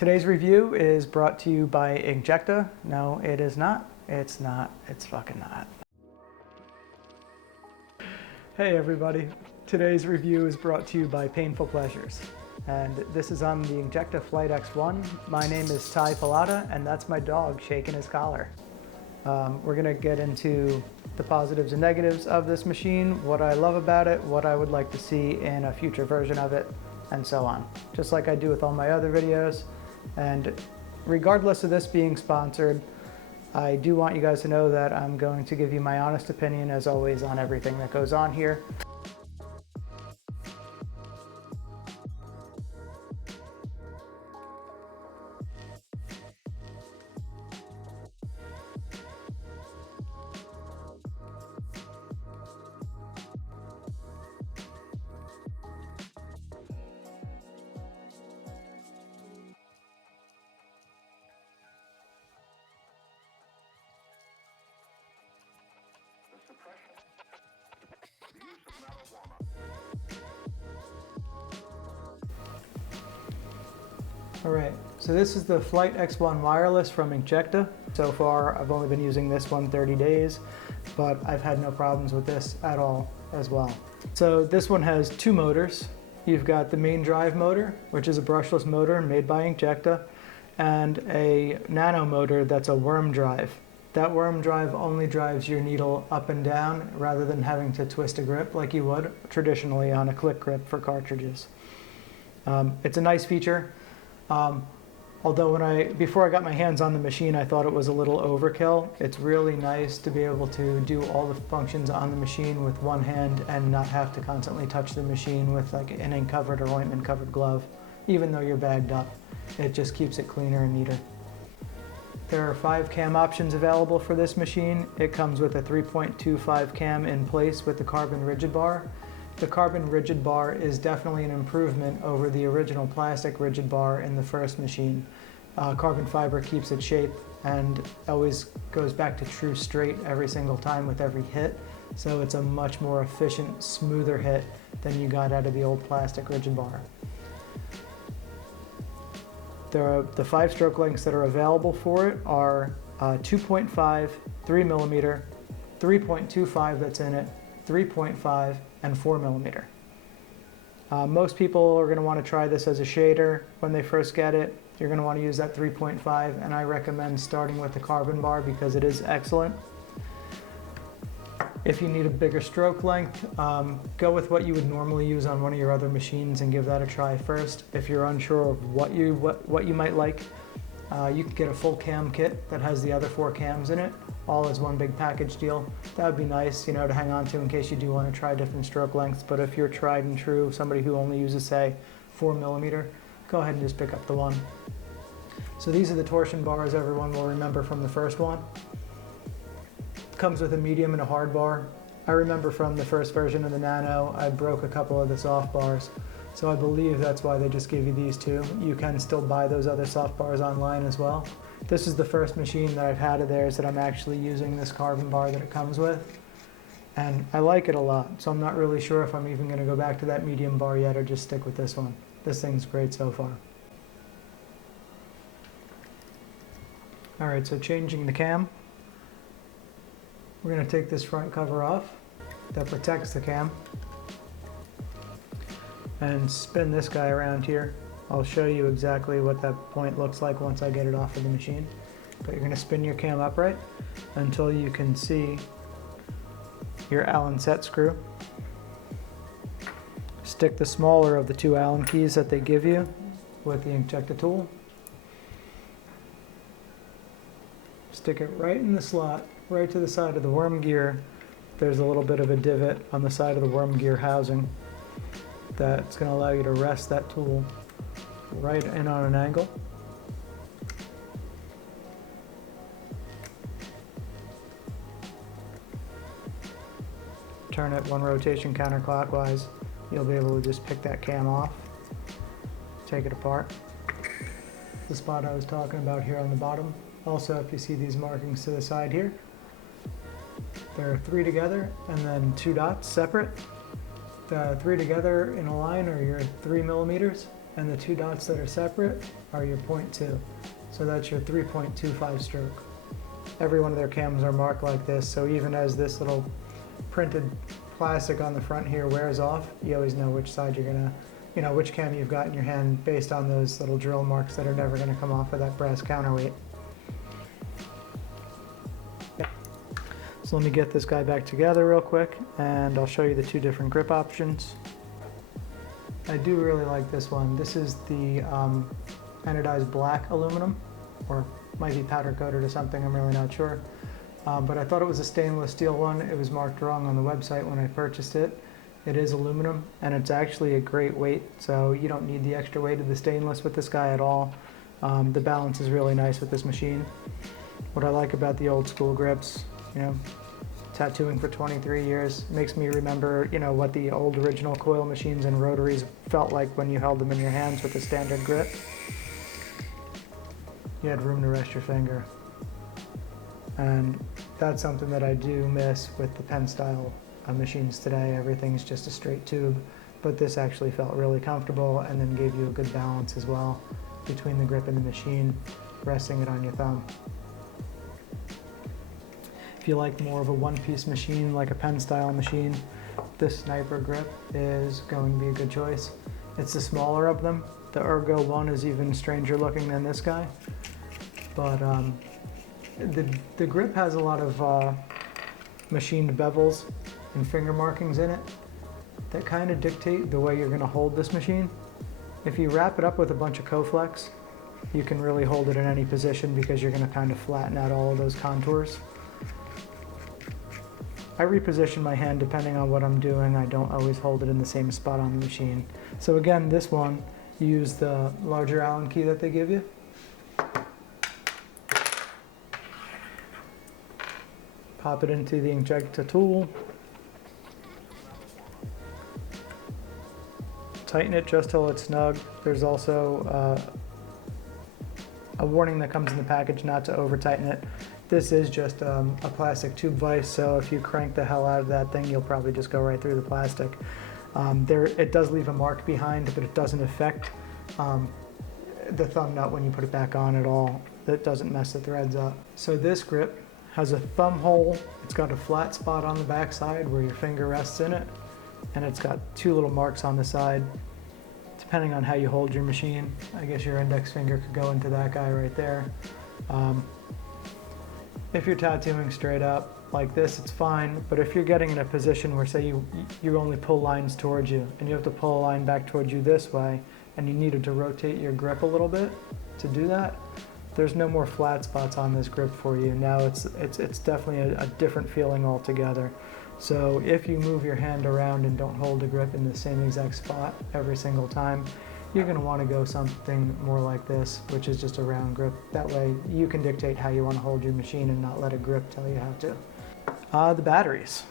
Today's review is brought to you by Injecta. No, it is not. It's not. It's fucking not. Hey everybody. Today's review is brought to you by Painful Pleasures. And this is on the Injecta Flite X1. My name is Ty Pilata, and that's my dog shaking his collar. We're gonna get into the positives and negatives of this machine, what I love about it, what I would like to see in a future version of it, and so on. Just like I do with all my other videos. And regardless of this being sponsored, I do want you guys to know that I'm going to give you my honest opinion, as always, on everything that goes on here. Alright, so this is the Flite X1 wireless from Injecta. So far I've only been using this one 30 days, but I've had no problems with this at all as well. So this one has two motors. You've got the main drive motor, which is a brushless motor made by Injecta, and a nano motor that's a worm drive. That worm drive only drives your needle up and down rather than having to twist a grip like you would traditionally on a click grip for cartridges. It's a nice feature. Although before I got my hands on the machine, I thought it was a little overkill. It's really nice to be able to do all the functions on the machine with one hand and not have to constantly touch the machine with like an ink covered or ointment covered glove, even though you're bagged up. It just keeps it cleaner and neater. There are 5 cam options available for this machine. It comes with a 3.25 cam in place with the carbon rigid bar. The carbon rigid bar is definitely an improvement over the original plastic rigid bar in the first machine. Carbon fiber keeps its shape and always goes back to true straight every single time with every hit. So it's a much more efficient, smoother hit than you got out of the old plastic rigid bar. The 5 stroke lengths that are available for it are 2.5, 3 millimeter, 3.25 that's in it, 3.5, and 4 millimeter. Most people are going to want to try this as a shader when they first get it. You're going to want to use that 3.5, and I recommend starting with the carbon bar because it is excellent. If you need a bigger stroke length, go with what you would normally use on one of your other machines and give that a try first. If you're unsure of what you might like, you can get a full cam kit that has the other 4 cams in it, all as one big package deal. That would be nice, you know, to hang on to in case you do want to try different stroke lengths. But if you're tried and true, somebody who only uses, say, 4 millimeter, go ahead and just pick up the one. So these are the torsion bars everyone will remember from the first one. Comes with a medium and a hard bar. I remember from the first version of the Nano, I broke a couple of the soft bars. So I believe that's why they just give you these two. You can still buy those other soft bars online as well. This is the first machine that I've had of theirs that I'm actually using this carbon bar that it comes with. And I like it a lot, so I'm not really sure if I'm even going to go back to that medium bar yet or just stick with this one. This thing's great so far. Alright, so changing the cam. We're going to take this front cover off that protects the cam and spin this guy around here. I'll show you exactly what that point looks like once I get it off of the machine. But you're going to spin your cam upright until you can see your Allen set screw. Stick the smaller of the 2 Allen keys that they give you with the Injecta tool. Stick it right in the slot, right to the side of the worm gear. There's a little bit of a divot on the side of the worm gear housing that's going to allow you to rest that tool right in on an angle. Turn it 1 rotation counterclockwise. You'll be able to just pick that cam off, take it apart. The spot I was talking about here on the bottom. Also, if you see these markings to the side here, there are 3 together and then 2 dots separate. The 3 together in a line are your 3 millimeters, and the two dots that are separate are your 0.2. So that's your 3.25 stroke. Every one of their cams are marked like this, so even as this little printed plastic on the front here wears off, you always know which side you're gonna, which cam you've got in your hand based on those little drill marks that are never gonna come off of that brass counterweight. So let me get this guy back together real quick and I'll show you the two different grip options. I do really like this one. This is the anodized black aluminum, or might be powder coated or something, I'm really not sure. But I thought it was a stainless steel one. It was marked wrong on the website when I purchased it. It is aluminum and it's actually a great weight, so you don't need the extra weight of the stainless with this guy at all. The balance is really nice with this machine. What I like about the old school grips, tattooing for 23 years, makes me remember, what the old original coil machines and rotaries felt like when you held them in your hands with a standard grip. You had room to rest your finger. And that's something that I do miss with the pen style machines today. Everything's just a straight tube, but this actually felt really comfortable and then gave you a good balance as well between the grip and the machine, resting it on your thumb. If you like more of a one-piece machine, like a pen style machine, this Sniper grip is going to be a good choice. It's the smaller of them. The Ergo one is even stranger looking than this guy. But the grip has a lot of machined bevels and finger markings in it that kind of dictate the way you're going to hold this machine. If you wrap it up with a bunch of Coflex, you can really hold it in any position because you're going to kind of flatten out all of those contours. I reposition my hand depending on what I'm doing. I don't always hold it in the same spot on the machine. So again, this one, you use the larger Allen key that they give you. Pop it into the ejector tool. Tighten it just till it's snug. There's also a warning that comes in the package not to over tighten it. This is just a plastic tube vise, so if you crank the hell out of that thing, you'll probably just go right through the plastic. It does leave a mark behind, but it doesn't affect the thumb nut when you put it back on at all. It doesn't mess the threads up. So this grip has a thumb hole. It's got a flat spot on the back side where your finger rests in it, and it's got two little marks on the side. Depending on how you hold your machine, I guess your index finger could go into that guy right there. If you're tattooing straight up like this, it's fine, but if you're getting in a position where, say, you only pull lines towards you and you have to pull a line back towards you this way, and you needed to rotate your grip a little bit to do that, there's no more flat spots on this grip for you. Now it's definitely a different feeling altogether. So if you move your hand around and don't hold the grip in the same exact spot every single time, you're going to want to go something more like this, which is just a round grip. That way you can dictate how you want to hold your machine and not let a grip tell you how to. The batteries.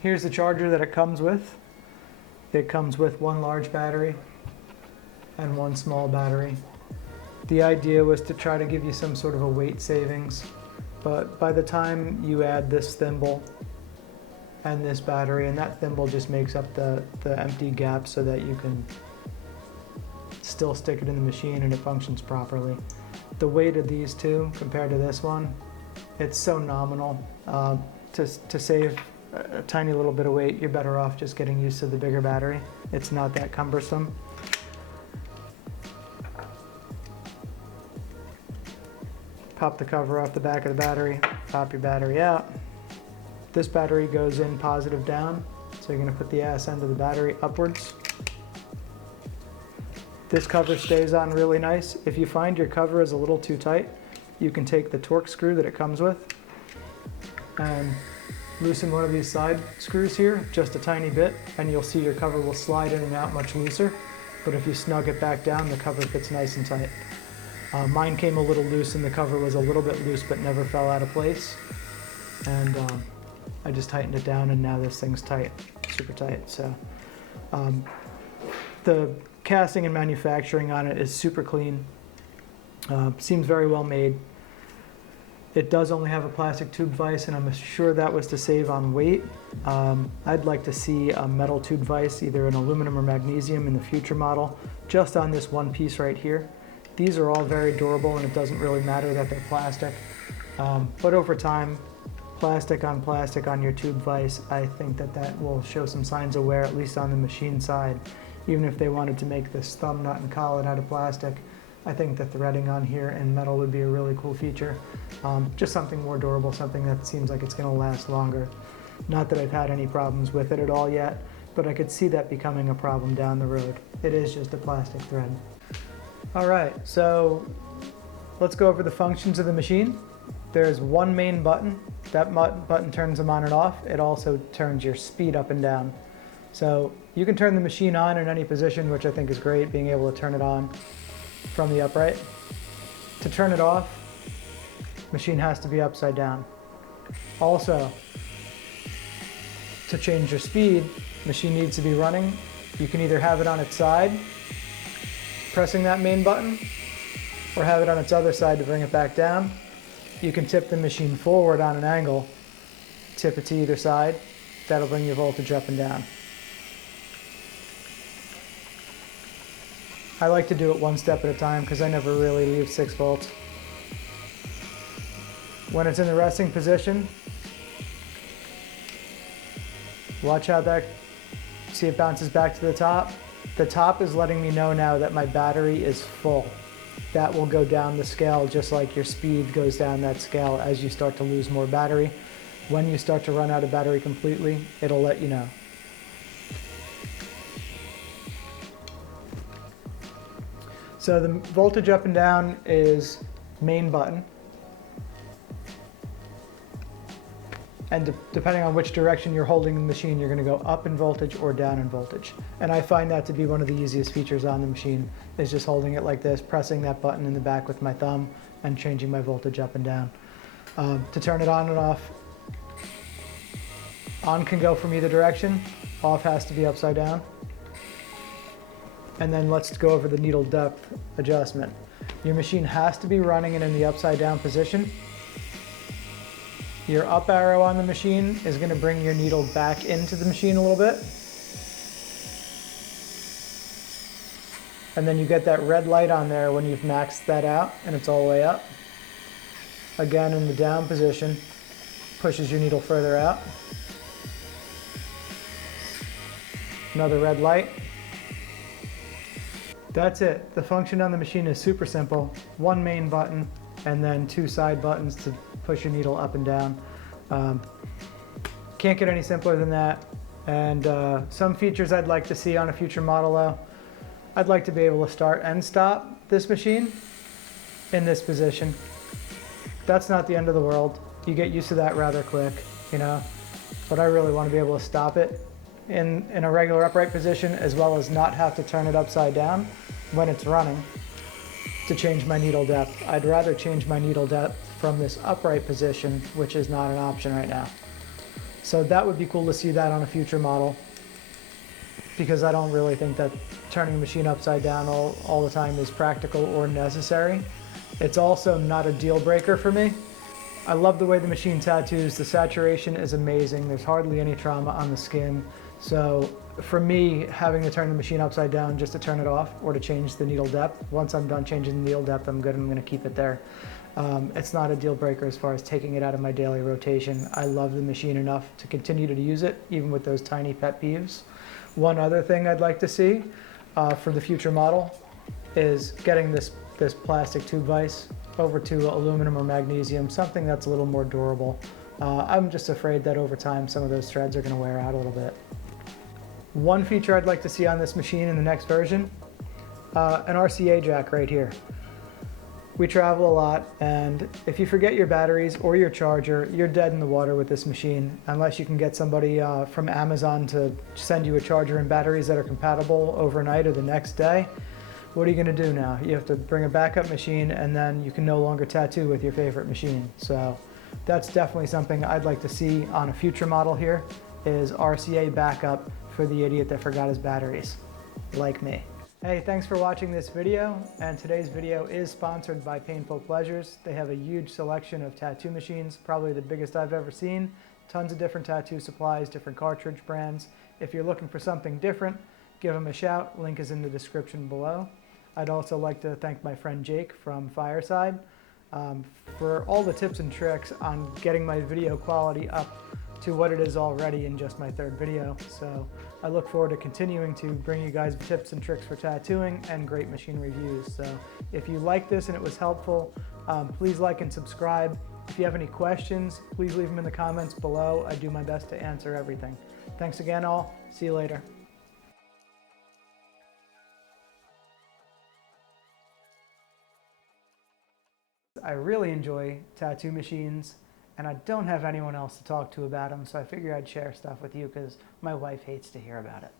Here's the charger that it comes with. It comes with one large battery and one small battery. The idea was to try to give you some sort of a weight savings, but by the time you add this thimble and this battery, and that thimble just makes up the empty gap so that you can still stick it in the machine and it functions properly. The weight of these two compared to this one, it's so nominal. To save a tiny little bit of weight, you're better off just getting used to the bigger battery. It's not that cumbersome. Pop the cover off the back of the battery, pop your battery out. This battery goes in positive down, so you're going to put the ass end of the battery upwards. This cover stays on really nice. If you find your cover is a little too tight, you can take the Torx screw that it comes with and loosen one of these side screws here just a tiny bit, and you'll see your cover will slide in and out much looser. But if you snug it back down, the cover fits nice and tight. Mine came a little loose and the cover was a little bit loose but never fell out of place. And I just tightened it down and now this thing's tight, super tight. So the casting and manufacturing on it is super clean. Seems very well made. It does only have a plastic tube vise, and I'm sure that was to save on weight. I'd like to see a metal tube vise, either in aluminum or magnesium in the future model, just on this one piece right here. These are all very durable, and it doesn't really matter that they're plastic. But over time, plastic on your tube vise, I think that will show some signs of wear, at least on the machine side. Even if they wanted to make this thumb nut and collet out of plastic, I think the threading on here in metal would be a really cool feature. Just something more durable, something that seems like it's going to last longer. Not that I've had any problems with it at all yet, but I could see that becoming a problem down the road. It is just a plastic thread. All right, so let's go over the functions of the machine. There's one main button. That button turns them on and off. It also turns your speed up and down. So you can turn the machine on in any position, which I think is great, being able to turn it on from the upright. To turn it off, machine has to be upside down. Also, to change your speed, machine needs to be running. You can either have it on its side, pressing that main button, or have it on its other side to bring it back down. You can tip the machine forward on an angle, tip it to either side. That'll bring your voltage up and down. I like to do it one step at a time because I never really leave 6 volts. When it's in the resting position, watch how see it bounces back to the top. The top is letting me know now that my battery is full. That will go down the scale just like your speed goes down that scale as you start to lose more battery. When you start to run out of battery completely, it'll let you know. So the voltage up and down is main button. And depending on which direction you're holding the machine, you're going to go up in voltage or down in voltage. And I find that to be one of the easiest features on the machine, is just holding it like this, pressing that button in the back with my thumb, and changing my voltage up and down. To turn it on and off, on can go from either direction, off has to be upside down. And then let's go over the needle depth adjustment. Your machine has to be running it in the upside down position. Your up arrow on the machine is going to bring your needle back into the machine a little bit. And then you get that red light on there when you've maxed that out and it's all the way up. Again, in the down position, pushes your needle further out. Another red light. That's it. The function on the machine is super simple. One main button and then 2 side buttons to push your needle up and down. Can't get any simpler than that. And some features I'd like to see on a future model though. I'd like to be able to start and stop this machine in this position. That's not the end of the world. You get used to that rather quick, you know. But I really want to be able to stop it in a regular upright position, as well as not have to turn it upside down when it's running to change my needle depth. I'd rather change my needle depth from this upright position, which is not an option right now. So that would be cool to see that on a future model, because I don't really think that turning the machine upside down all the time is practical or necessary. It's also not a deal breaker for me. I love the way the machine tattoos. The saturation is amazing. There's hardly any trauma on the skin. So for me, having to turn the machine upside down just to turn it off or to change the needle depth, once I'm done changing the needle depth, I'm good. I'm going to keep it there. It's not a deal breaker as far as taking it out of my daily rotation. I love the machine enough to continue to use it, even with those tiny pet peeves. One other thing I'd like to see for the future model is getting this plastic tube vise over to aluminum or magnesium, something that's a little more durable. I'm just afraid that over time some of those threads are going to wear out a little bit. One feature I'd like to see on this machine in the next version, an RCA jack right here. We travel a lot, and if you forget your batteries or your charger, you're dead in the water with this machine, unless you can get somebody from Amazon to send you a charger and batteries that are compatible overnight or the next day. What are you going to do now? You have to bring a backup machine, and then you can no longer tattoo with your favorite machine. So that's definitely something I'd like to see on a future model here, is RCA backup for the idiot that forgot his batteries, like me. Hey, thanks for watching this video, and today's video is sponsored by Painful Pleasures. They have a huge selection of tattoo machines, probably the biggest I've ever seen. Tons of different tattoo supplies, different cartridge brands. If you're looking for something different, give them a shout. Link is in the description below. I'd also like to thank my friend Jake from Fireside for all the tips and tricks on getting my video quality up to what it is already in just my third video. So I look forward to continuing to bring you guys tips and tricks for tattooing and great machine reviews. So if you like this and it was helpful, please like and subscribe. If you have any questions, please leave them in the comments below. I do my best to answer everything. Thanks again all. See you later. I really enjoy tattoo machines, and I don't have anyone else to talk to about them, so I figured I'd share stuff with you because my wife hates to hear about it.